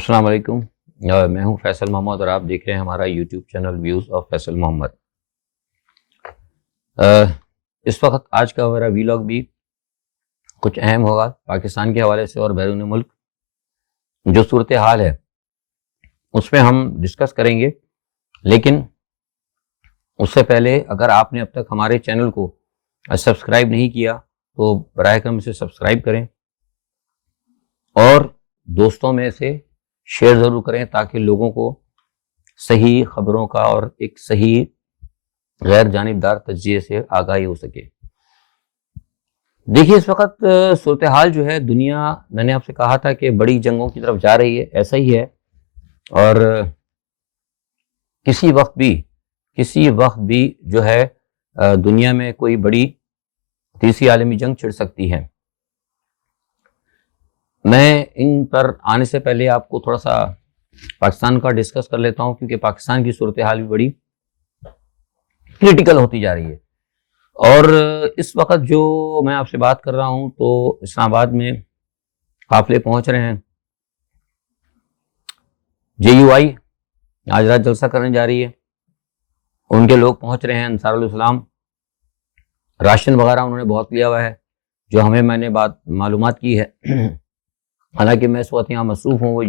السلام علیکم۔ میں ہوں فیصل محمد اور آپ دیکھ رہے ہیں ہمارا YouTube channel views of Faisal Muhammad. اس وقت آج کا ہمارا ویلاگ بھی کچھ اہم ہوگا پاکستان کے حوالے سے اور بیرون ملک جو صورتحال ہے اس میں ہم ڈسکس کریں گے، لیکن اس سے پہلے اگر آپ نے اب تک ہمارے چینل کو سبسکرائب نہیں کیا تو براہ کرم اسے سبسکرائب کریں اور دوستوں میں سے شیئر ضرور کریں تاکہ لوگوں کو صحیح خبروں کا اور ایک صحیح غیر جانبدار تجزیے سے آگاہی ہو سکے۔ دیکھیے اس وقت صورتحال جو ہے دنیا، میں نے آپ سے کہا تھا کہ بڑی جنگوں کی طرف جا رہی ہے، ایسا ہی ہے، اور کسی وقت بھی جو ہے دنیا میں کوئی بڑی تیسری عالمی جنگ چھڑ سکتی ہے۔ میں ان پر آنے سے پہلے آپ کو تھوڑا سا پاکستان کا ڈسکس کر لیتا ہوں، کیونکہ پاکستان کی صورتحال بھی بڑی کریٹیکل ہوتی جا رہی ہے۔ اور اس وقت جو میں آپ سے بات کر رہا ہوں تو اسلام آباد میں قافلے پہنچ رہے ہیں، JUI آج رات جلسہ کرنے جا رہی ہے، ان کے لوگ پہنچ رہے ہیں، انصار الاسلام، راشن وغیرہ انہوں نے بہت لیا ہوا ہے جو میں نے معلومات کی ہے۔ حالانکہ میں اس وقت یہاں مصروف ہوں، وہ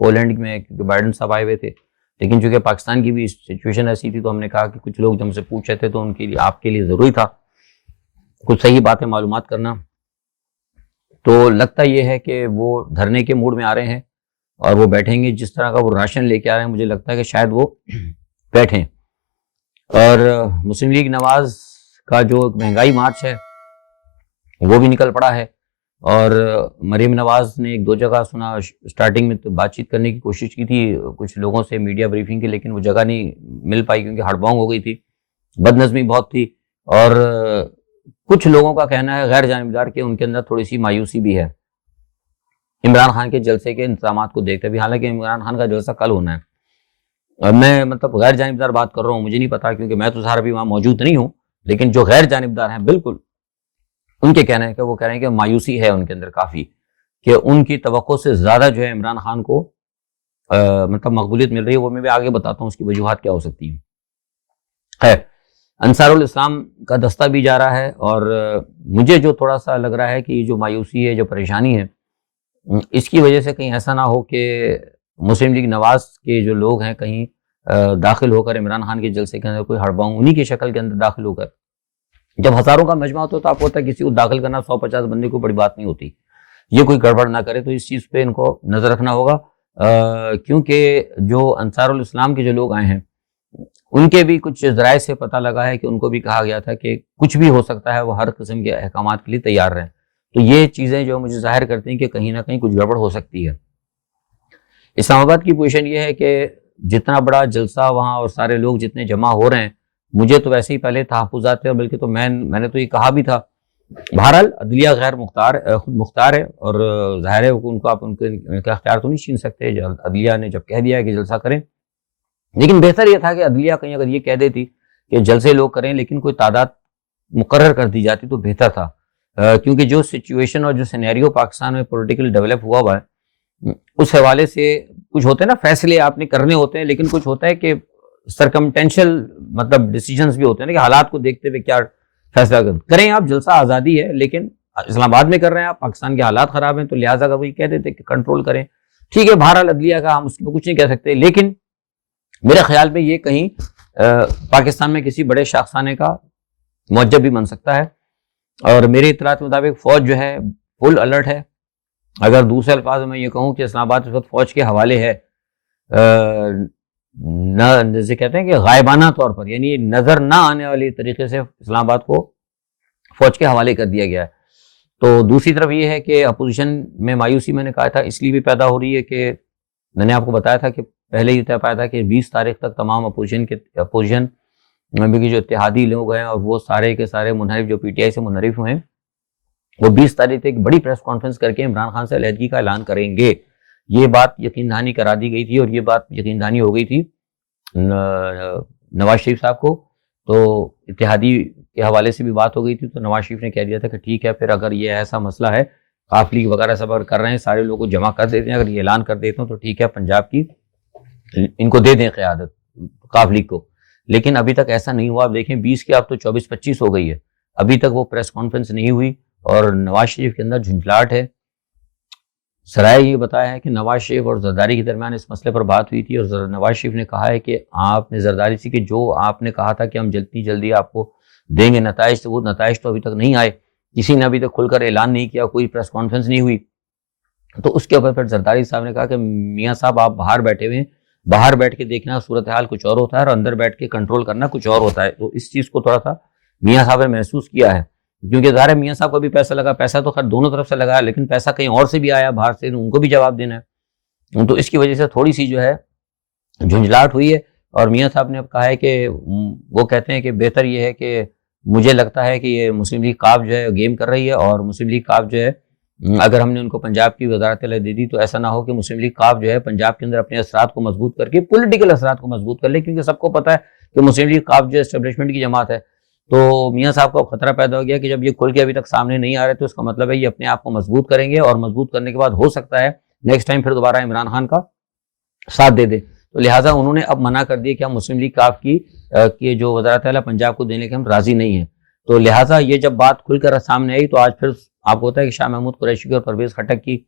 پولینڈ میں، کیونکہ بائیڈن صاحب آئے ہوئے تھے، لیکن چونکہ پاکستان کی بھی سچویشن ایسی تھی تو ہم نے کہا کہ کچھ لوگ جب ہم سے پوچھ رہے تھے تو ان کے لیے، آپ کے لیے ضروری تھا کچھ صحیح باتیں معلومات کرنا۔ تو لگتا یہ ہے کہ وہ دھرنے کے موڈ میں آ رہے ہیں اور وہ بیٹھیں گے، جس طرح کا وہ راشن لے کے آ رہے ہیں مجھے لگتا ہے کہ شاید وہ بیٹھیں۔ اور مسلم لیگ نواز کا جو مہنگائی مارچ ہے وہ بھی نکل پڑا ہے، اور مریم نواز نے ایک دو جگہ سنا، اسٹارٹنگ میں تو بات چیت کرنے کی کوشش کی تھی کچھ لوگوں سے میڈیا بریفنگ کی، لیکن وہ جگہ نہیں مل پائی کیونکہ ہڑ بونگ ہو گئی تھی، بد نظمی بہت تھی، اور کچھ لوگوں کا کہنا ہے غیر جانبدار کہ ان کے اندر تھوڑی سی مایوسی بھی ہے عمران خان کے جلسے کے انتظامات کو دیکھتے بھی، حالانکہ عمران خان کا جلسہ کل ہونا ہے۔ میں مطلب غیر جانبدار بات کر رہا ہوں، مجھے نہیں پتا کیونکہ میں تو سارا بھی وہاں موجود نہیں ہوں، لیکن جو غیر جانبدار ہیں بالکل ان کے کہنا ہے کہ وہ کہہ رہے ہیں کہ مایوسی ہے ان کے اندر کافی، کہ ان کی توقع سے زیادہ جو ہے عمران خان کو مطلب مقبولیت مل رہی ہے۔ وہ میں بھی آگے بتاتا ہوں اس کی وجوہات کیا ہو سکتی ہیں۔ خیر، انصار الاسلام کا دستہ بھی جا رہا ہے، اور مجھے جو تھوڑا سا لگ رہا ہے کہ یہ جو مایوسی ہے، جو پریشانی ہے، اس کی وجہ سے کہیں ایسا نہ ہو کہ مسلم لیگ نواز کے جو لوگ ہیں کہیں داخل ہو کر عمران خان کے جلسے کے اندر کوئی ہڑباؤں انہی کی شکل کے اندر داخل ہو کر، جب ہزاروں کا مجمع ہوتا ہے تو آپ کو ہوتا ہے کسی کو داخل کرنا 150 بندے کو بڑی بات نہیں ہوتی، یہ کوئی گڑبڑ نہ کرے، تو اس چیز پہ ان کو نظر رکھنا ہوگا، کیونکہ جو انصار الاسلام کے جو لوگ آئے ہیں ان کے بھی کچھ ذرائع سے پتہ لگا ہے کہ ان کو بھی کہا گیا تھا کہ کچھ بھی ہو سکتا ہے، وہ ہر قسم کے احکامات کے لیے تیار رہیں، تو یہ چیزیں جو مجھے ظاہر کرتی ہیں کہ کہیں نہ کہیں کچھ گڑبڑ ہو سکتی ہے۔ اسلام آباد کی پوزیشن یہ ہے کہ جتنا بڑا جلسہ وہاں اور سارے لوگ جتنے جمع ہو رہے ہیں، مجھے تو ویسے ہی پہلے تحفظات تھے، بلکہ تو میں نے تو یہ کہا بھی تھا، بہرحال عدلیہ غیر خود مختار ہے، اور ظاہر ہے ان کو آپ ان کا اختیار تو نہیں چھین سکتے، عدلیہ نے جب کہہ دیا ہے کہ جلسہ کریں، لیکن بہتر یہ تھا کہ عدلیہ کہیں اگر یہ کہہ دیتی کہ جلسے لوگ کریں لیکن کوئی تعداد مقرر کر دی جاتی تو بہتر تھا، کیونکہ جو سچویشن اور جو سینیریو پاکستان میں پولیٹیکل ڈیولپ ہوا ہے اس حوالے سے کچھ ہوتے ہیں نا، فیصلے آپ نے کرنے ہوتے ہیں، لیکن کچھ ہوتا ہے کہ سرکمٹینشل مطلب ڈیسیجنز بھی ہوتے ہیں نا، کہ حالات کو دیکھتے ہوئے کیا فیصلہ کریں آپ، جلسہ آزادی ہے، لیکن اسلام آباد میں کر رہے ہیں آپ، پاکستان کے حالات خراب ہیں تو لہٰذا اگر وہی کہہ دیتے کہ کنٹرول کریں، ٹھیک ہے، بہرحال عدلیہ کا ہم اس کو کچھ نہیں کہہ سکتے، لیکن میرے خیال میں یہ کہیں پاکستان میں کسی بڑے شاخسانے کا موجب بھی بن سکتا ہے، اور میری اطلاعات کے مطابق فوج جو ہے فل الرٹ ہے۔ اگر دوسرے الفاظ میں یہ کہوں کہ اسلام آباد اس وقت فوج کے حوالے ہے، جیسے کہتے ہیں کہ غائبانہ طور پر، یعنی نظر نہ آنے والی طریقے سے اسلام آباد کو فوج کے حوالے کر دیا گیا ہے۔ تو دوسری طرف یہ ہے کہ اپوزیشن میں مایوسی، میں نے کہا تھا، اس لیے بھی پیدا ہو رہی ہے کہ میں نے آپ کو بتایا تھا کہ پہلے یہ طے پایا تھا کہ 20 تاریخ تک تمام اپوزیشن میں جو اتحادی لوگ ہیں اور وہ سارے کے سارے منحرف جو PTI سے منحرف ہوئے ہیں، وہ 20 تاریخ تک ایک بڑی پریس کانفرنس کر کے عمران خان سے علیحدگی کا اعلان کریں گے۔ یہ بات یقین دہانی کرا دی گئی تھی، اور یہ بات یقین دہانی ہو گئی تھی نواز شریف صاحب کو، تو اتحادی کے حوالے سے بھی بات ہو گئی تھی، تو نواز شریف نے کہہ دیا تھا کہ ٹھیک ہے، پھر اگر یہ ایسا مسئلہ ہے قاف لیگ وغیرہ سب کر رہے ہیں, سارے لوگوں کو جمع کر دیتے ہیں. اگر یہ اعلان کر دیتے ہیں تو ٹھیک ہے, پنجاب کی ان کو دے دیں قیادت قاف لیگ کو. لیکن ابھی تک ایسا نہیں ہوا. آپ دیکھیں 20 کی اب تو 24-25 ہو گئی ہے, ابھی تک وہ پریس کانفرنس نہیں ہوئی. اور نواز شریف کے اندر جھنجھلاہٹ ہے. سرائے یہ بتایا ہے کہ نواز شریف اور زرداری کے درمیان اس مسئلے پر بات ہوئی تھی, اور نواز شریف نے کہا ہے کہ آپ نے زرداری سے کہ جو آپ نے کہا تھا کہ ہم جلدی آپ کو دیں گے نتائج, تو وہ نتائج تو ابھی تک نہیں آئے. کسی نے ابھی تک کھل کر اعلان نہیں کیا, کوئی پریس کانفرنس نہیں ہوئی. تو اس کے اوپر پھر زرداری صاحب نے کہا کہ میاں صاحب آپ باہر بیٹھے ہوئے ہیں, باہر بیٹھ کے دیکھنا صورتحال کچھ اور ہوتا ہے اور اندر بیٹھ کے کنٹرول کرنا کچھ اور ہوتا ہے. تو اس چیز کو تھوڑا سا میاں صاحب نے محسوس کیا ہے, کیونکہ ظاہر ہے میاں صاحب کو بھی پیسہ لگا, پیسہ تو خیر دونوں طرف سے لگا ہے, لیکن پیسہ کہیں اور سے بھی آیا باہر سے, ان کو بھی جواب دینا ہے. تو اس کی وجہ سے تھوڑی سی جو ہے جھنجھلاہٹ ہوئی ہے. اور میاں صاحب نے اب کہا ہے کہ وہ کہتے ہیں کہ بہتر یہ ہے کہ مجھے لگتا ہے کہ یہ مسلم لیگ قاف جو ہے گیم کر رہی ہے, اور مسلم لیگ قاف جو ہے اگر ہم نے ان کو پنجاب کی وزارت اعلیٰ دے دی تو ایسا نہ ہو کہ مسلم لیگ قاف جو ہے پنجاب کے اندر اپنے اثرات کو مضبوط کر کے پولیٹیکل اثرات کو مضبوط کر لے, کیونکہ سب کو پتہ ہے کہ مسلم لیگ قاف جو اسٹیبلشمنٹ کی جماعت ہے. تو میاں صاحب کو خطرہ پیدا ہو گیا کہ جب یہ کھل کے ابھی تک سامنے نہیں آ رہے تو اس کا مطلب ہے یہ اپنے آپ کو مضبوط کریں گے, اور مضبوط کرنے کے بعد ہو سکتا ہے نیکسٹ ٹائم پھر دوبارہ عمران خان کا ساتھ دے دیں. تو لہٰذا انہوں نے اب منع کر دیا کہ ہم مسلم لیگ قاف کی جو وزارت اعلیٰ پنجاب کو دینے کے ہم راضی نہیں ہیں. تو لہٰذا یہ جب بات کھل کر سامنے آئی تو آج پھر آپ کو ہوتا ہے کہ شاہ محمود قریشی کی اور پرویز خٹک کی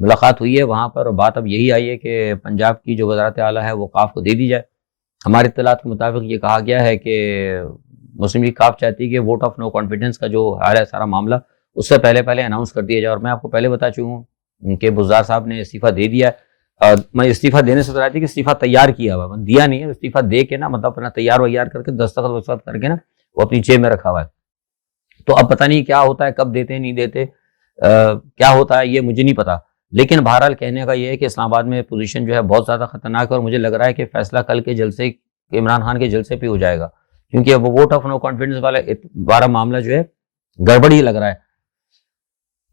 ملاقات ہوئی ہے وہاں پر, اور بات اب یہی آئی ہے کہ پنجاب کی جو وزارت اعلیٰ ہے وہ قاف کو دے دی جائے. ہماری اطلاعات کے مطابق یہ کہا گیا ہے کہ مسلم لیگ قاف چاہتی ہے کہ ووٹ آف نو کانفیڈنس کا جو حال ہے سارا معاملہ اس سے پہلے اناؤنس کر دیا جائے. اور میں آپ کو پہلے بتا چکا ہوں کہ بزدار صاحب نے استعفیٰ دے دیا ہے. میں استعفیٰ دینے سے بتا رہی تھی کہ استعفیٰ تیار کیا ہوا, دیا نہیں ہے, استعفیٰ دے کے نا مطلب اپنا تیار ویار کر کے دستخط کر کے نا وہ اپنی جیب میں رکھا ہوا ہے. تو اب پتہ نہیں کیا ہوتا ہے, کب دیتے نہیں دیتے, کیا ہوتا ہے یہ مجھے نہیں پتا. لیکن بہرحال کہنے کا یہ ہے کہ اسلام آباد میں پوزیشن جو ہے بہت زیادہ خطرناک ہے, اور مجھے لگ رہا ہے کہ فیصلہ کل کے جلسے عمران خان کے جلسے پہ ہو جائے گا, کیونکہ اب ووٹ آف نو کانفیڈنس والا معاملہ جو ہے گڑبڑ ہی لگ رہا ہے.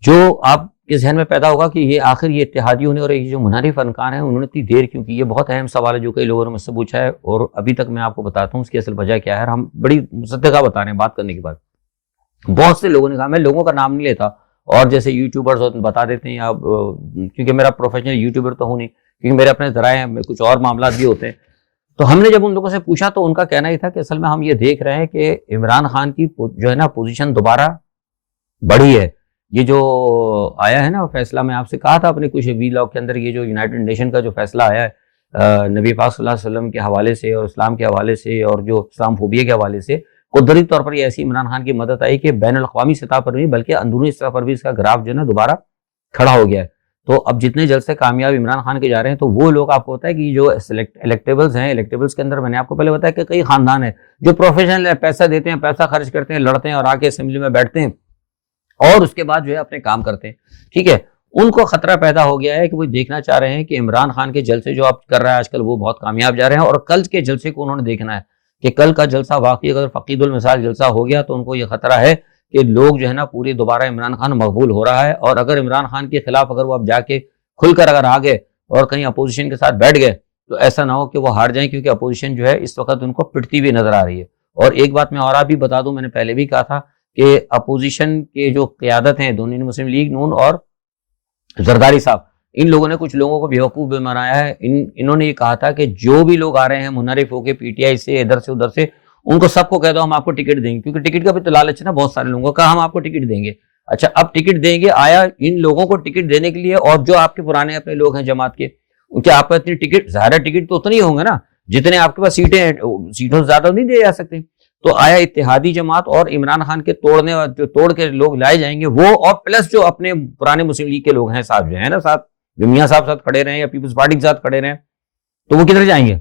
جو آپ کے ذہن میں پیدا ہوگا کہ یہ آخر یہ اتحادیوں نے اور یہ جو منحرف فنکار ہیں انہوں نے اتنی دیر کیوں کی, یہ بہت اہم سوال ہے جو کئی لوگوں نے مجھ سے پوچھا ہے, اور ابھی تک میں آپ کو بتاتا ہوں اس کی اصل وجہ کیا ہے. ہم بڑی مصدقہ بتا رہے ہیں بات کرنے کے بعد. بہت سے لوگوں نے کہا, میں لوگوں کا نام نہیں لیتا, اور جیسے یوٹیوبرز بتا دیتے ہیں, یا کیونکہ میرا پروفیشنل یوٹیوبر تو ہوں نہیں, کیونکہ میرے اپنے ذرائع ہیں, کچھ اور معاملات بھی ہوتے ہیں. تو ہم نے جب ان لوگوں سے پوچھا تو ان کا کہنا یہ تھا کہ اصل میں ہم یہ دیکھ رہے ہیں کہ عمران خان کی جو ہے نا پوزیشن دوبارہ بڑھی ہے. یہ جو آیا ہے نا فیصلہ, میں آپ سے کہا تھا اپنے کچھ ویلاگ کے اندر, یہ جو یونائٹڈ نیشن کا جو فیصلہ آیا ہے نبی پاک صلی اللہ علیہ وسلم کے حوالے سے اور اسلام کے حوالے سے اور جو اسلام فوبیا کے حوالے سے, قدرتی طور پر یہ ایسی عمران خان کی مدد آئی کہ بین الاقوامی سطح پر نہیں بلکہ اندرونی سطح پر بھی اس کا گراف جو ہے نا دوبارہ کھڑا ہو گیا ہے. تو اب جتنے جلسے کامیاب عمران خان کے جا رہے ہیں تو وہ لوگ, آپ کو ہوتا ہے کہ جو الیکٹیبلز ہیں, الیکٹیبلز کے اندر میں نے آپ کو پہلے بتایا کہ کئی خاندان ہیں جو پروفیشنل ہے, پیسہ دیتے ہیں, پیسہ خرچ کرتے ہیں, لڑتے ہیں اور آ کے اسمبلی میں بیٹھتے ہیں اور اس کے بعد جو ہے اپنے کام کرتے ہیں. ٹھیک ہے, ان کو خطرہ پیدا ہو گیا ہے کہ وہ دیکھنا چاہ رہے ہیں کہ عمران خان کے جلسے جو آپ کر رہا ہے آج کل وہ بہت کامیاب جا رہے ہیں, اور کل کے جلسے کو انہوں نے دیکھنا ہے کہ کل کا جلسہ واقعی اگر فقید المثال جلسہ ہو گیا تو ان کو یہ خطرہ ہے کہ لوگ جو ہے نا پوری دوبارہ عمران خان مقبول ہو رہا ہے. اور اگر عمران خان کے خلاف اگر وہ اب جا کے کھل کر اگر آ گئے اور کہیں اپوزیشن کے ساتھ بیٹھ گئے تو ایسا نہ ہو کہ وہ ہار جائیں, کیونکہ اپوزیشن جو ہے اس وقت ان کو پٹتی ہوئی نظر آ رہی ہے. اور ایک بات میں اور آپ بھی بتا دوں, میں نے پہلے بھی کہا تھا کہ اپوزیشن کے جو قیادت ہیں دونوں مسلم لیگ نون اور زرداری صاحب, ان لوگوں نے کچھ لوگوں کو بیوقوف بھی بنایا ہے. انہوں نے یہ کہا تھا کہ جو بھی لوگ آ رہے ہیں منحرف ہو کے پی ٹی آئی سے ادھر سے ادھر سے, ان کو سب کو کہہ دو ہم آپ کو ٹکٹ دیں گے, کیونکہ ٹکٹ کا بھی تو لالچ ہے نا بہت سارے لوگوں کا, ہم آپ کو ٹکٹ دیں گے. اچھا, اب ٹکٹ دیں گے, آیا ان لوگوں کو ٹکٹ دینے کے لیے, اور جو آپ کے پرانے اپنے لوگ ہیں جماعت کے, کیا آپ کو اتنی ٹکٹ, ظاہر ٹکٹ تو اتنے ہی ہوں گے نا جتنے آپ کے پاس سیٹیں ہیں, سیٹوں سے زیادہ نہیں دیے جا سکتے. تو آیا اتحادی جماعت اور عمران خان کے توڑنے اور جو توڑ کے لوگ لائے جائیں گے وہ, اور پلس جو اپنے پرانے مسلم لیگ کے لوگ ہیں صاحب جو ہیں نا ساتھ, جو میاں صاحب ساتھ کھڑے رہے یا پیپلز پارٹی کے ساتھ کھڑے رہے, تو وہ کدھر جائیں گے؟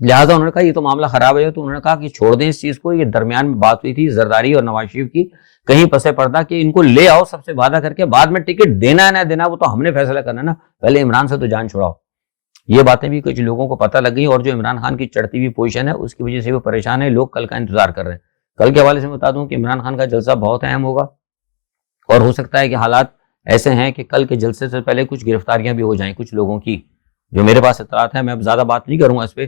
لہٰذا انہوں نے کہا یہ تو معاملہ خراب ہے. تو انہوں نے کہا کہ چھوڑ دیں اس چیز کو. یہ درمیان میں بات ہوئی تھی زرداری اور نواز شریف کی, کہیں پسے پردہ کہ ان کو لے آؤ سب سے وعدہ کر کے, بعد میں ٹکٹ دینا ہے نہ دینا وہ تو ہم نے فیصلہ کرنا نا, پہلے عمران سے تو جان چھڑاؤ. یہ باتیں بھی کچھ لوگوں کو پتہ لگ گئی, اور جو عمران خان کی چڑھتی ہوئی پوزیشن ہے اس کی وجہ سے وہ پریشان ہے. لوگ کل کا انتظار کر رہے ہیں. کل کے حوالے سے بتا دوں کہ عمران خان کا جلسہ بہت اہم ہوگا, اور ہو سکتا ہے کہ حالات ایسے ہیں کہ کل کے جلسے سے پہلے کچھ گرفتاریاں بھی ہو جائیں کچھ لوگوں کی, جو میرے پاس اطلاعات ہیں. میں اب زیادہ بات نہیں کروں گا اس پہ,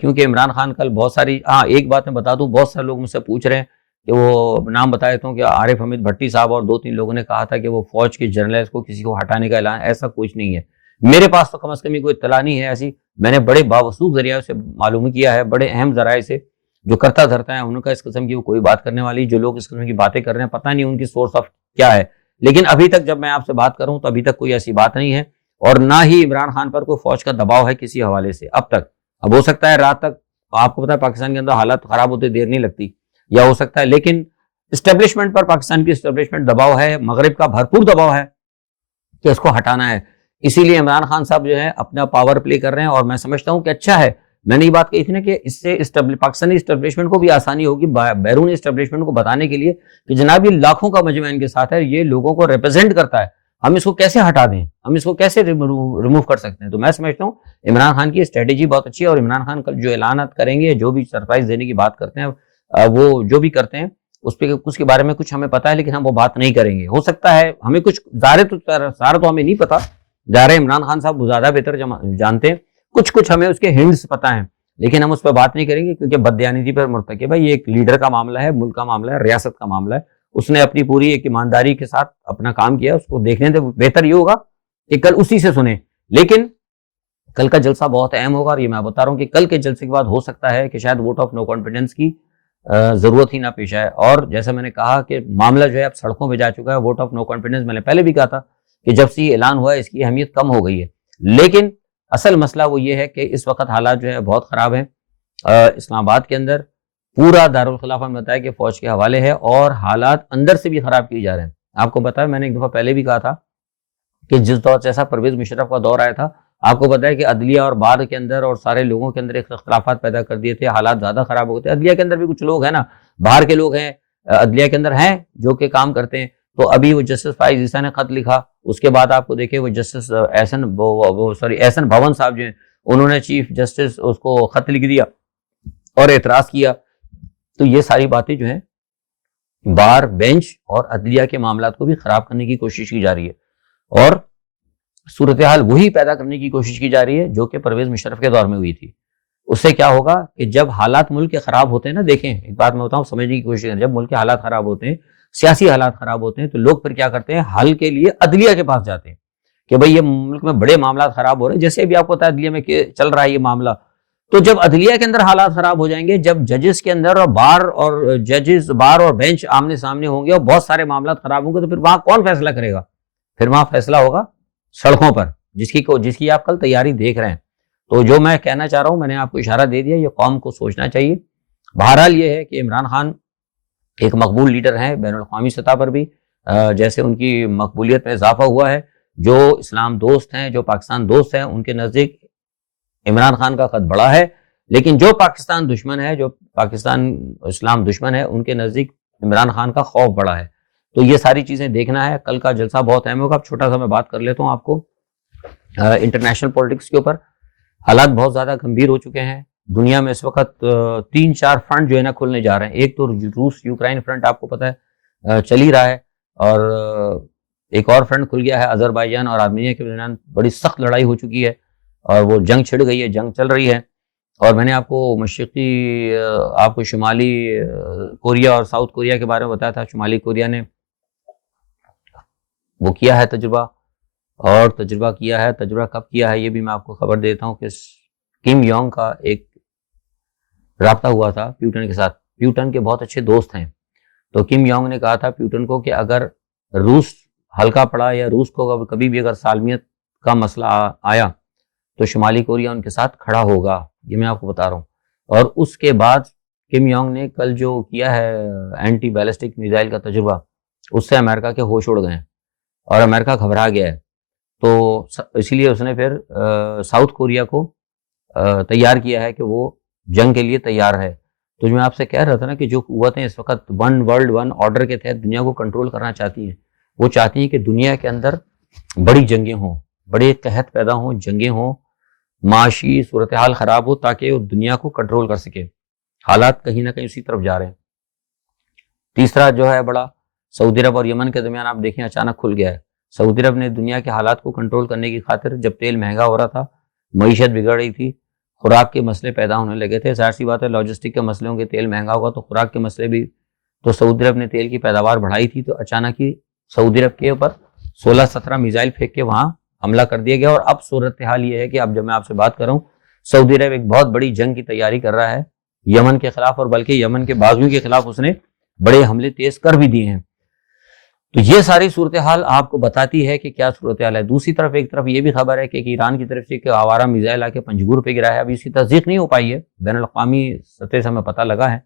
کیونکہ عمران خان کل بہت ساری, ایک بات میں بتا دوں, بہت سارے لوگ مجھ سے پوچھ رہے ہیں کہ وہ نام بتا دیتا ہوں کہ عارف حمید بھٹی صاحب اور 2-3 لوگوں نے کہا تھا کہ وہ فوج کے جرنلز کو کسی کو ہٹانے کا اعلان، ایسا کچھ نہیں ہے. میرے پاس تو کم از کم کوئی اطلاع نہیں ہے ایسی. میں نے بڑے باوثوق ذریعہ سے معلوم کیا ہے، بڑے اہم ذرائع سے جو کرتا دھرتا ہے ان کا اس قسم کی وہ کوئی بات کرنے والی. جو لوگ اس قسم کی باتیں کر رہے ہیں پتہ نہیں ان کی سورس آف کیا ہے. لیکن ابھی تک جب میں آپ سے بات کروں تو ابھی تک کوئی ایسی بات نہیں ہے، اور نہ ہی عمران خان پر کوئی فوج کا دباؤ ہے کسی حوالے سے اب تک. اب ہو سکتا ہے رات تک، آپ کو پتا ہے پاکستان کے اندر حالات خراب ہوتے دیر نہیں لگتی، یا ہو سکتا ہے، لیکن اسٹیبلشمنٹ پر، پاکستان کی اسٹیبلشمنٹ دباؤ ہے، مغرب کا بھرپور دباؤ ہے کہ اس کو ہٹانا ہے. اسی لیے عمران خان صاحب جو ہے اپنا پاور پلے کر رہے ہیں، اور میں سمجھتا ہوں کہ اچھا ہے. میں نے یہ بات کہی تھی نا کہ اس سے پاکستانی اسٹیبلشمنٹ کو بھی آسانی ہوگی بیرونی اسٹیبلشمنٹ کو بتانے کے لیے کہ جناب یہ لاکھوں کا مجمع ان کے ساتھ ہے، یہ لوگوں کو ریپرزینٹ کرتا ہے، ہم اس کو کیسے ہٹا دیں، ہم اس کو کیسے ریموو کر سکتے ہیں. تو میں سمجھتا ہوں عمران خان کی اسٹریٹجی بہت اچھی ہے، اور عمران خان کل جو اعلانات کریں گے، جو بھی سرپرائز دینے کی بات کرتے ہیں، وہ جو بھی کرتے ہیں اس کے بارے میں کچھ ہمیں پتا ہے، لیکن ہم وہ بات نہیں کریں گے. ہو سکتا ہے ہمیں کچھ سارا تو ہمیں نہیں پتا، ظاہر عمران خان صاحب زیادہ بہتر جانتے ہیں، کچھ ہمیں اس کے ہنٹس پتا ہیں، لیکن ہم اس پہ بات نہیں کریں گے کیونکہ بددیانتی پر مرتکب ہے. یہ ایک لیڈر کا معاملہ ہے، ملک کا معاملہ ہے، ریاست کا معاملہ ہے. اس نے اپنی پوری ایک ایمانداری کے ساتھ اپنا کام کیا، اس کو دیکھنے سے بہتر یہ ہوگا کہ کل اسی سے سنیں. لیکن کل کا جلسہ بہت اہم ہوگا، اور یہ میں بتا رہا ہوں کہ کل کے جلسے کے بعد ہو سکتا ہے کہ شاید ووٹ آف نو کانفیڈنس کی ضرورت ہی نہ پیش آئے. اور جیسا میں نے کہا کہ معاملہ جو ہے اب سڑکوں پہ جا چکا ہے. ووٹ آف نو کانفیڈنس میں نے پہلے بھی کہا تھا کہ جب سے یہ اعلان ہوا ہے اس کی اہمیت کم ہو گئی ہے، لیکن اصل مسئلہ وہ یہ ہے کہ اس وقت حالات جو ہے بہت خراب ہیں. اسلام آباد کے اندر پورا دارالخلافہ میں بتایا کہ فوج کے حوالے ہے، اور حالات اندر سے بھی خراب کیے جا رہے ہیں. آپ کو پتا ہے میں نے ایک دفعہ پہلے بھی کہا تھا کہ جس دور جیسا پرویز مشرف کا دور آیا تھا، آپ کو پتا ہے کہ عدلیہ اور بعد کے اندر اور سارے لوگوں کے اندر ایک اختلافات پیدا کر دیے تھے، حالات زیادہ خراب ہو گئے تھے. عدلیہ کے اندر بھی کچھ لوگ ہیں نا، باہر کے لوگ ہیں عدلیہ کے اندر ہیں جو کہ کام کرتے ہیں. تو ابھی وہ جسٹس فائز عیسیٰ نے خط لکھا، اس کے بعد آپ کو دیکھیں وہ جسٹس احسن بھون صاحب جو ہیں انہوں نے چیف جسٹس اس کو خط لکھ دیا اور اعتراض کیا. تو یہ ساری باتیں جو ہیں بار بینچ اور عدلیہ کے معاملات کو بھی خراب کرنے کی کوشش کی جا رہی ہے، اور صورتحال وہی پیدا کرنے کی کوشش کی جا رہی ہے جو کہ پرویز مشرف کے دور میں ہوئی تھی. اس سے کیا ہوگا کہ جب حالات ملک کے خراب ہوتے ہیں نا، دیکھیں ایک بات میں بتاؤں سمجھنے کی کوشش کریں، جب ملک کے حالات خراب ہوتے ہیں، سیاسی حالات خراب ہوتے ہیں، تو لوگ پھر کیا کرتے ہیں، حل کے لیے عدلیہ کے پاس جاتے ہیں کہ بھئی یہ ملک میں بڑے معاملات خراب ہو رہے ہیں. جیسے ابھی آپ کو پتا ہے عدلیہ میں چل رہا ہے یہ معاملہ. تو جب عدلیہ کے اندر حالات خراب ہو جائیں گے، جب ججز کے اندر اور بار اور بینچ آمنے سامنے ہوں گے اور بہت سارے معاملات خراب ہوں گے، تو پھر وہاں کون فیصلہ کرے گا؟ پھر وہاں فیصلہ ہوگا سڑکوں پر، جس کی آپ کل تیاری دیکھ رہے ہیں. تو جو میں کہنا چاہ رہا ہوں، میں نے آپ کو اشارہ دے دیا، یہ قوم کو سوچنا چاہیے. بہرحال یہ ہے کہ عمران خان ایک مقبول لیڈر ہیں بین الاقوامی سطح پر بھی، جیسے ان کی مقبولیت میں اضافہ ہوا ہے. جو اسلام دوست ہیں، جو پاکستان دوست ہیں، ان کے نزدیک عمران خان کا قد بڑا ہے، لیکن جو پاکستان دشمن ہے، جو پاکستان اسلام دشمن ہے، ان کے نزدیک عمران خان کا خوف بڑا ہے. تو یہ ساری چیزیں دیکھنا ہے. کل کا جلسہ بہت اہم ہوگا. اب چھوٹا سا میں بات کر لیتا ہوں آپ کو انٹرنیشنل پولیٹکس کے اوپر. حالات بہت زیادہ گمبھیر ہو چکے ہیں دنیا میں اس وقت. 3-4 فرنٹ جو ہے نا کھلنے جا رہے ہیں. ایک تو روس یوکرائن فرنٹ آپ کو پتا ہے چل ہی رہا ہے، اور ایک اور فرنٹ کھل گیا ہے آذربائیجان اور آرمینیا کے درمیان. بڑی سخت لڑائی ہو چکی ہے اور وہ جنگ چھڑ گئی ہے، جنگ چل رہی ہے. اور میں نے آپ کو شمالی کوریا اور ساؤتھ کوریا کے بارے میں بتایا تھا. شمالی کوریا نے وہ کیا ہے تجربہ کب کیا ہے یہ بھی میں آپ کو خبر دیتا ہوں کہ کم یونگ کا ایک رابطہ ہوا تھا پیوٹن کے ساتھ. پیوٹن کے بہت اچھے دوست ہیں. تو کم یونگ نے کہا تھا پیوٹن کو کہ اگر روس ہلکا پڑا یا روس کو کبھی بھی اگر سالمیت کا مسئلہ آیا تو شمالی کوریا ان کے ساتھ کھڑا ہوگا. یہ میں آپ کو بتا رہا ہوں. اور اس کے بعد کم یونگ نے کل جو کیا ہے اینٹی بیلسٹک میزائل کا تجربہ، اس سے امریکہ کے ہوش اڑ گئے ہیں اور امریکہ گھبرا گیا ہے. تو اسی لیے اس نے پھر ساؤتھ کوریا کو تیار کیا ہے کہ وہ جنگ کے لیے تیار ہے. تو جو میں آپ سے کہہ رہا تھا نا کہ جو قوتیں اس وقت ون ورلڈ ون آرڈر کے تحت دنیا کو کنٹرول کرنا چاہتی ہیں، وہ چاہتی ہیں کہ دنیا کے اندر بڑی جنگیں ہوں، بڑے قحط پیدا ہوں، جنگیں ہوں، معاشی صورتحال خراب ہو تاکہ وہ دنیا کو کنٹرول کر سکے. حالات کہیں نہ کہیں اسی طرف جا رہے ہیں. تیسرا جو ہے بڑا، سعودی عرب اور یمن کے درمیان آپ دیکھیں اچانک کھل گیا ہے. سعودی عرب نے دنیا کے حالات کو کنٹرول کرنے کی خاطر، جب تیل مہنگا ہو رہا تھا، معیشت بگڑ رہی تھی، خوراک کے مسئلے پیدا ہونے لگے تھے، ظاہر سی بات ہے لاجسٹک کے مسئلے ہوں گے، تیل مہنگا ہوگا تو خوراک کے مسئلے بھی تو سعودی عرب نے تیل کی پیداوار بڑھائی تھی، تو اچانک ہی سعودی عرب کے اوپر 16-17 میزائل پھینک کے وہاں حملہ کر دیا گیا. اور اب صورتحال یہ ہے کہ اب جب میں آپ سے بات کر رہا ہوں، سعودی عرب ایک بہت بڑی جنگ کی تیاری کر رہا ہے یمن کے خلاف، اور بلکہ یمن کے باغیوں کے خلاف اس نے بڑے حملے تیز کر بھی دیے ہیں. تو یہ ساری صورتحال آپ کو بتاتی ہے کہ کیا صورتحال ہے. دوسری طرف ایک طرف یہ بھی خبر ہے کہ ایران کی طرف سے کہ آوارہ میزائل آ کے پنجگور پہ گرا ہے. ابھی اس کی تصدیق نہیں ہو پائی ہے، بین الاقوامی سطح سے ہمیں پتہ لگا ہے.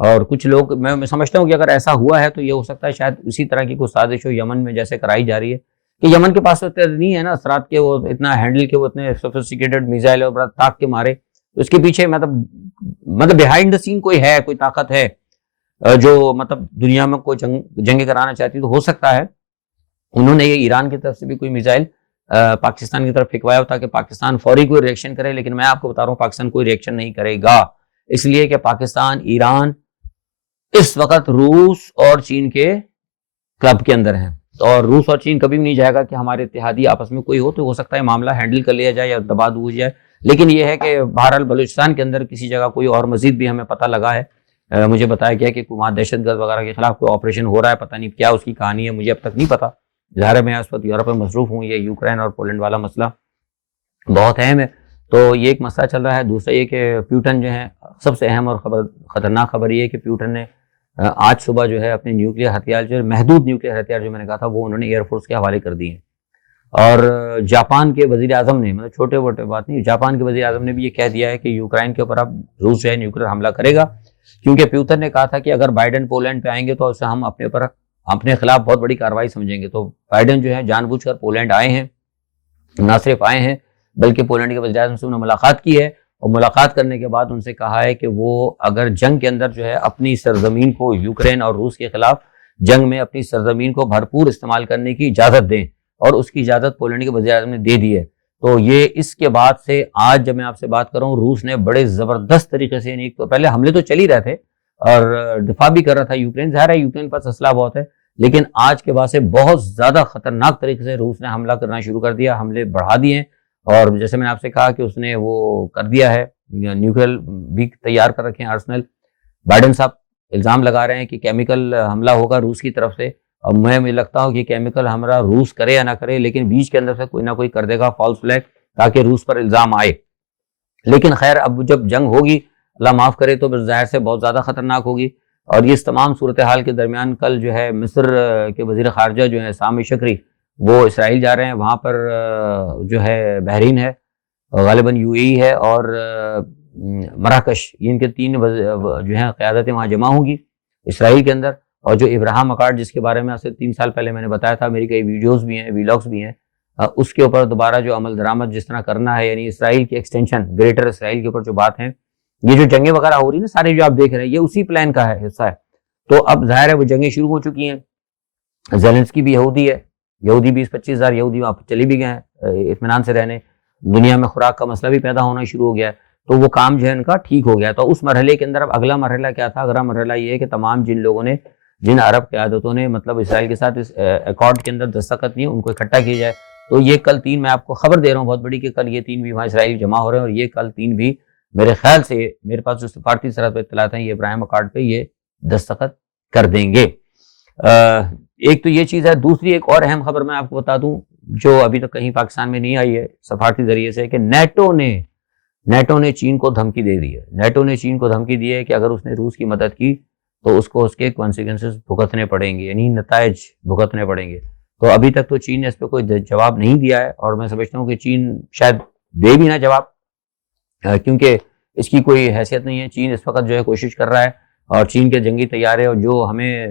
اور کچھ لوگ، میں سمجھتا ہوں کہ اگر ایسا ہوا ہے تو یہ ہو سکتا ہے شاید اسی طرح کی کوئی سازش ہو یمن میں جیسے کرائی جا رہی ہے، کہ یمن کے پاس تو نہیں ہے نا اثرات کے، وہ اتنا ہینڈل کے، وہ اتنے سوفسٹیکیٹڈ میزائل اور طاق کے مارے. تو اس کے پیچھے مطلب بیہائنڈ دا سین کوئی ہے، کوئی طاقت ہے جو مطلب دنیا میں کوئی جنگ کرانا چاہتی. تو ہو سکتا ہے انہوں نے یہ ایران کی طرف سے بھی کوئی میزائل پاکستان کی طرف پھینکوایا ہو تاکہ پاکستان فوری کوئی ریئیکشن کرے. لیکن میں آپ کو بتا رہا ہوں پاکستان کوئی ریئیکشن نہیں کرے گا، اس لیے کہ پاکستان ایران اس وقت روس اور چین کے کلب کے اندر ہیں. اور روس اور چین کبھی بھی نہیں جائے گا کہ ہمارے اتحادی آپس میں کوئی ہو، تو ہو سکتا ہے معاملہ ہینڈل کر لیا جائے یا دبا دو جائے. لیکن یہ ہے کہ بہرحال بلوچستان کے اندر کسی جگہ کوئی اور مزید بھی ہمیں پتہ لگا ہے، مجھے بتایا گیا کہ وہاں دہشت گرد وغیرہ کے خلاف کوئی آپریشن ہو رہا ہے. پتہ نہیں کیا اس کی کہانی ہے، مجھے اب تک نہیں پتا. ظاہر ہے میں اس وقت یورپ میں مصروف ہوں. یہ یوکرین اور پولینڈ والا مسئلہ بہت اہم ہے. تو یہ ایک مسئلہ چل رہا ہے. دوسرا یہ کہ پیوٹن جو ہے، سب سے اہم اور خطرناک خبر یہ ہے کہ پیوٹن نے آج صبح جو ہے اپنے نیوکلیر ہتھیار، جو محدود نیوکلیر ہتھیار جو میں نے کہا تھا، وہ انہوں نے ایئر فورس کے حوالے کر دیے. اور جاپان کے وزیر اعظم نے، مطلب چھوٹے موٹے بات نہیں، جاپان کے وزیر اعظم نے بھی یہ کہہ دیا ہے کہ یوکرائن کے اوپر اب روس جو ہے نیوکلیر حملہ کرے گا. کیونکہ پیوٹن نے کہا تھا کہ اگر بائیڈن پولینڈ پہ آئیں گے تو اسے ہم اپنے خلاف بہت بڑی کارروائی سمجھیں گے. تو بائیڈن جو ہے جان بوجھ کر پولینڈ آئے ہیں، نہ صرف آئے ہیں بلکہ پولینڈ کے وزیر اعظم سے انہوں نے ملاقات کی ہے. اور ملاقات کرنے کے بعد ان سے کہا ہے کہ وہ اگر جنگ کے اندر جو ہے اپنی سرزمین کو، یوکرین اور روس کے خلاف جنگ میں اپنی سرزمین کو بھرپور استعمال کرنے کی اجازت دیں، اور اس کی اجازت پولینڈ کے وزیر اعظم نے دے دی ہے. تو یہ اس کے بعد سے آج جب میں آپ سے بات کروں، روس نے بڑے زبردست طریقے سے، یعنی تو پہلے حملے تو چل ہی رہے تھے اور دفاع بھی کر رہا تھا یوکرین. ظاہر ہے یوکرین پر اسلحہ بہت ہے، لیکن آج کے بعد سے بہت زیادہ خطرناک طریقے سے روس نے حملہ کرنا شروع کر دیا، حملے بڑھا دیے ہیں. اور جیسے میں نے آپ سے کہا کہ اس نے وہ کر دیا ہے، نیوکلیر بھی تیار کر رکھے ہیں آرسنل. بائیڈن صاحب الزام لگا رہے ہیں کہ کیمیکل حملہ ہوگا روس کی طرف سے. اور مجھے لگتا ہوں کہ کیمیکل حملہ روس کرے یا نہ کرے، لیکن بیچ کے اندر سے کوئی نہ کوئی کر دے گا فالس فلیگ، تاکہ روس پر الزام آئے. لیکن خیر اب جب جنگ ہوگی، اللہ معاف کرے، تو ظاہر سے بہت زیادہ خطرناک ہوگی. اور یہ اس تمام صورتحال کے درمیان کل جو ہے مصر کے وزیر خارجہ جو ہے سامی شکری، وہ اسرائیل جا رہے ہیں. وہاں پر جو ہے بحرین ہے، غالباً یو اے ای ہے، اور مراکش، ان کے 3 جو ہیں قیادتیں وہاں جمع ہوں گی اسرائیل کے اندر. اور جو ابراہیم اکارڈ، جس کے بارے میں آج سے 3 سال پہلے میں نے بتایا تھا، میری کئی ویڈیوز بھی ہیں، ویلاگس بھی ہیں، اس کے اوپر دوبارہ جو عمل درآمد جس طرح کرنا ہے، یعنی اسرائیل کی ایکسٹینشن، گریٹر اسرائیل کے اوپر جو بات ہیں، یہ جو جنگیں وغیرہ ہو رہی ہیں نا سارے جو آپ دیکھ رہے ہیں، یہ اسی پلان کا ہے، حصہ ہے. تو اب ظاہر ہے وہ جنگیں شروع ہو چکی ہیں. زیلنسکی بھی یہودی ہے، یہودی 20-25 ہزار یہودی وہاں چلی بھی گئے ہیں اطمینان سے رہنے. دنیا میں خوراک کا مسئلہ بھی پیدا ہونا شروع ہو گیا ہے. تو وہ کام جو ہے ان کا ٹھیک ہو گیا. تو اس مرحلے کے اندر اب اگلا مرحلہ کیا تھا؟ اگلا مرحلہ یہ ہے کہ تمام جن لوگوں نے، جن عرب قیادتوں نے مطلب اسرائیل کے ساتھ اس ایکارڈ کے اندر دستخط نہیں، ان کو اکٹھا کیا جائے. تو یہ کل 3 میں آپ کو خبر دے رہا ہوں بہت بڑی، کہ کل یہ 3 بھی وہاں اسرائیل جمع ہو رہے ہیں. اور یہ کل 3 بھی میرے خیال سے، میرے پاس جو سفارتی سرحد پہ اطلاعات ہیں، یہ ابراہیم اکارڈ پہ یہ دستخط کر دیں گے. ایک تو یہ چیز ہے. دوسری ایک اور اہم خبر میں آپ کو بتا دوں، جو ابھی تک کہیں پاکستان میں نہیں آئی ہے سفارتی ذریعے سے، کہ نیٹو نے چین کو دھمکی دے دی ہے. نیٹو نے چین کو دھمکی دی ہے کہ اگر اس نے روس کی مدد کی تو اس کو اس کے کانسیکوینسز بھگتنے پڑیں گے، یعنی نتائج بھگتنے پڑیں گے. تو ابھی تک تو چین نے اس پہ کوئی جواب نہیں دیا ہے، اور میں سمجھتا ہوں کہ چین شاید دے بھی نہ جواب، کیونکہ اس کی کوئی حیثیت نہیں ہے. چین اس وقت جو ہے کوشش کر رہا ہے، اور چین کے جنگی طیارے، اور جو ہمیں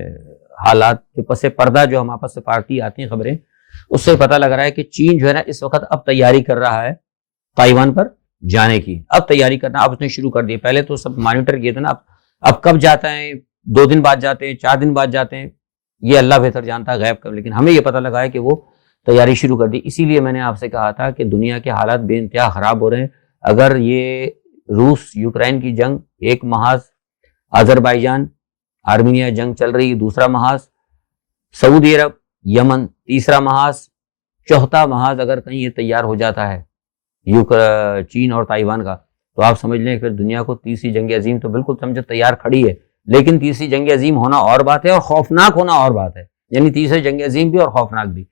حالات کے پس پردہ جو ہمارے پاس سفارتی آتی ہیں خبریں، اس سے پتہ لگ رہا ہے کہ چین جو ہے نا اس وقت اب تیاری کر رہا ہے تائیوان پر جانے کی. اب تیاری کرنا اب اس نے شروع کر دی. پہلے تو سب مانیٹر کیے تھے نا، اب کب جاتا ہے، 2 دن بعد جاتے ہیں، 4 دن بعد جاتے ہیں، یہ اللہ بہتر جانتا ہے غیب کب. لیکن ہمیں یہ پتہ لگا ہے کہ وہ تیاری شروع کر دی. اسی لیے میں نے آپ سے کہا تھا کہ دنیا کے حالات بے انتہا خراب ہو رہے ہیں. اگر یہ روس یوکرین کی جنگ ایک محاذ، آذربائیجان آرمینیا جنگ چل رہی ہے دوسرا محاذ، سعودی عرب یمن تیسرا محاذ، چوتھا محاذ اگر کہیں یہ تیار ہو جاتا ہے چین اور تائیوان کا، تو آپ سمجھ لیں پھر دنیا کو تیسری جنگ عظیم تو بالکل سمجھو تیار کھڑی ہے. لیکن تیسری جنگ عظیم ہونا اور بات ہے اور خوفناک ہونا اور بات ہے، یعنی تیسری جنگ عظیم بھی اور خوفناک بھی۔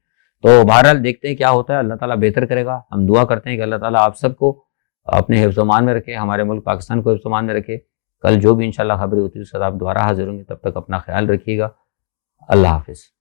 تو بہرحال دیکھتے ہیں کیا ہوتا ہے، اللہ تعالیٰ بہتر کرے گا۔ ہم دعا کرتے ہیں کہ اللہ تعالیٰ آپ سب کو اپنے حفظ و امان میں رکھے، ہمارے ملک پاکستان کو حفظ و امان میں رکھے۔ کل جو بھی انشاءاللہ خبریں ہوتی ہے اس کے ساتھ آپ دوبارہ حاضر ہوں گے، تب تک اپنا خیال رکھیے گا۔ اللہ حافظ۔